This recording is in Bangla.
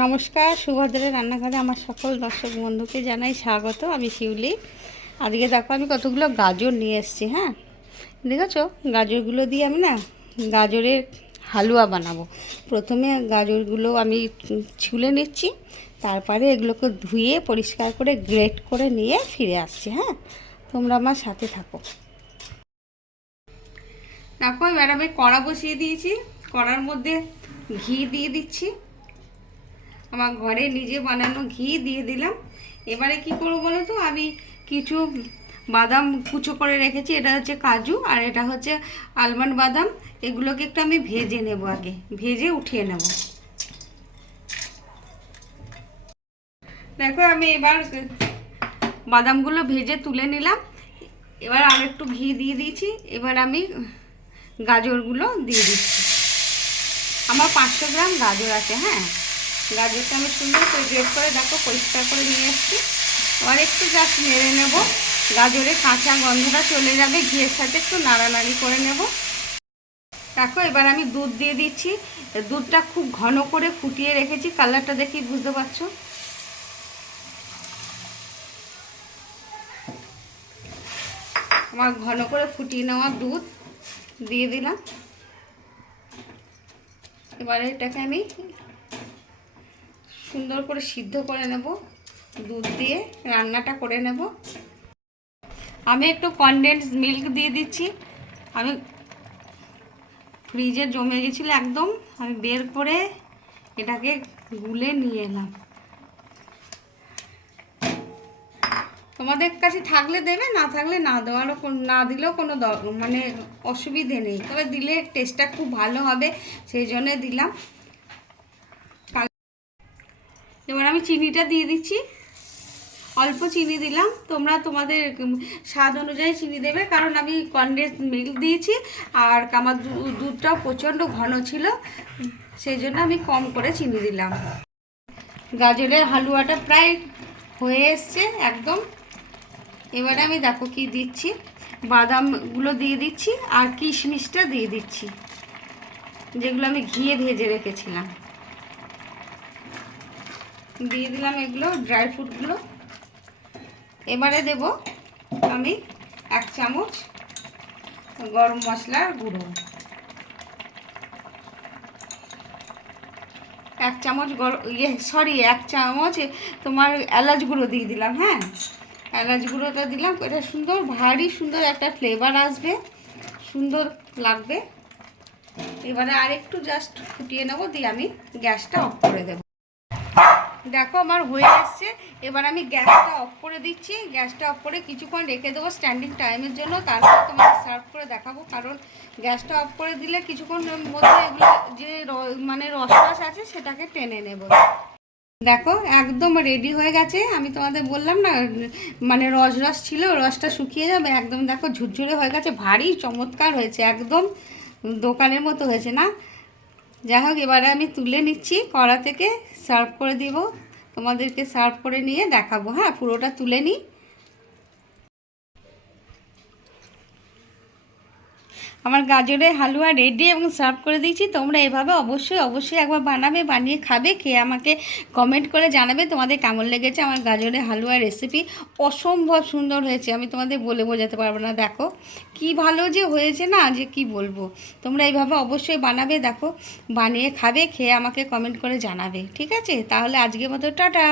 নমস্কার, সুভদ্রের রান্নাঘরে আমার সকল দর্শক বন্ধুকে জানাই স্বাগত, আমি শিউলি। আজকে দেখো আমি কতগুলো গাজর নিয়ে এসেছি হ্যাঁ? দেখেছ? গাজরগুলো দিয়ে আমি না গাজরের হালুয়া বানাবো। প্রথমে গাজরগুলো আমি ছুলে নিচ্ছি, তারপরে এগুলোকে ধুয়ে পরিষ্কার করে গ্রেট করে নিয়ে ফিরে আসছি হ্যাঁ? তোমরা আমার সাথে থাকো। দেখো, এবার আমি কড়া বসিয়ে দিয়েছি, কড়ার মধ্যে ঘি দিয়ে দিচ্ছি। আমার ঘরে নিজে বানানো ঘি দিয়ে দিলাম। এবারে কি করব বলো তো? আমি কিছু বাদাম কুচো করে রেখেছি। এটা হচ্ছে কাজু আর এটা হচ্ছে আলমন্ড বাদাম। এগুলোকে একটু আমি ভেজে নেব আগে। ভেজে উঠিয়ে নেব। দেখো, আমি এবার বাদামগুলো ভেজে তুলে নিলাম। এবার আর একটু ঘি দিয়ে দিয়েছি। এবার আমি গাজরগুলো দিয়ে দিচ্ছি। আমার পাঁচশো গ্রাম গাজর আছে হ্যাঁ? গাজরটা আমি সুন্দর করে গ্রেট করে দেখো, পরিষ্কার করে নিয়ে এসেছি। আর একটু জাস্ট নেড়ে নেব। গাজরের কাঁচা গন্ধটা চলে যাবে, ঘিয়ের সাথে একটু নাড়ানাড়ি করে নেব। দেখো, এবার আমি দুধ দিয়ে দিচ্ছি। দুধটা খুব ঘন করে ফুটিয়ে রেখেছি, কালারটা দেখি বুঝতে পারছ? আমার ঘন করে ফুটিয়ে নেওয়া দুধ দিয়ে দিলাম। এবারে এটাকে আমি সুন্দর করে সিদ্ধ করে নেব, দুধ দিয়ে রান্নাটা করে নেব। আমি একটু কনডেন্স মিল্ক দিয়ে দিচ্ছি। আমি ফ্রিজে জমে গেছিল একদম, আমি বের করে এটাকে গুলে নিয়ে এলাম। তোমাদের কাছে থাকলে দেবে, না থাকলে না দেওয়ারও না দিলেও কোনো মানে অসুবিধে নেই। তবে দিলে টেস্টটা খুব ভালো হবে, সেই জন্যে দিলাম। এবার আমি চিনিটা দিয়ে দিচ্ছি। অল্প চিনি দিলাম। তোমরা তোমাদের স্বাদ অনুযায়ী চিনি দেবে। কারণ আমি কনডেন্স মিল্ক দিয়েছি আর আমার দুধটাও প্রচণ্ড ঘন ছিল। সেই জন্য আমি কম করে চিনি দিলাম। গাজরের হালুয়াটা প্রায় হয়ে এসছে একদম। এবারে আমি দেখো কি দিচ্ছি। বাদামগুলো দিয়ে দিচ্ছি আর কিশমিশটা দিয়ে দিচ্ছি। যেগুলো আমি ঘিয়ে ভেজে রেখেছিলাম। দিয়ে দিলাম এগুলো ড্রাই ফ্রুটগুলো এবারে দেব আমি এক চামচ গরম মশলার গুঁড়ো। এক চামচ গরম ইয়ে সরি এক চামচ তোমার এলাচ গুঁড়ো দিয়ে দিলাম হ্যাঁ? এলাচ গুঁড়োটা দিলাম, এটা সুন্দর, ভারী সুন্দর একটা ফ্লেভার আসবে, সুন্দর লাগবে। এবারে আর একটু জাস্ট ফুটিয়ে নেব, দিয়ে আমি গ্যাসটা অফ করে দেবো। দেখো আমার হয়ে এসছে। এবার আমি গ্যাসটা অফ করে দিচ্ছি। গ্যাসটা অফ করে কিছুক্ষণ রেখে দেবো স্ট্যান্ডিং টাইমের জন্য। তারপর তোমাকে সার্ভ করে দেখাবো। কারণ গ্যাসটা অফ করে দিলে কিছুক্ষণ মধ্যে এগুলো যে মানে রসরস আছে, সেটাকে টেনে নেব। দেখো একদম রেডি হয়ে গেছে। আমি তোমাদের বললাম না মানে রস রস ছিল, রসটা শুকিয়ে যাবে। একদম দেখো ঝুরঝুরে হয়ে গেছে। ভারী চমৎকার হয়েছে। একদম দোকানের মতো হয়েছে না? যাই হোক এবারে আমি তুলে নিচ্ছি, কড়া থেকে সার্ভ করে দিব। তোমাদেরকে সার্ভ করে নিয়ে দেখাবো। হ্যাঁ পুরোটা তুলে নিই। আমার গাজরের হালুয়া রেডি এবং সার্ভ করে দিয়েছি। তোমরা এভাবে অবশ্যই অবশ্যই একবার বানাবে, বানিয়ে খাবে, খেয়ে আমাকে কমেন্ট করে জানাবে তোমাদের কেমন লেগেছে আমার গাজরের হালুয়া রেসিপি অসম্ভব সুন্দর হয়েছে, আমি তোমাদের বলে বোঝাতে পারব না। দেখো, কি ভালো যে হয়েছে না, যে কি বলব। তোমরা এইভাবে অবশ্যই বানাবে, দেখো, বানিয়ে খাবে, খেয়ে আমাকে কমেন্ট করে জানাবে, ঠিক আছে? তাহলে আজকের মতো টাটা।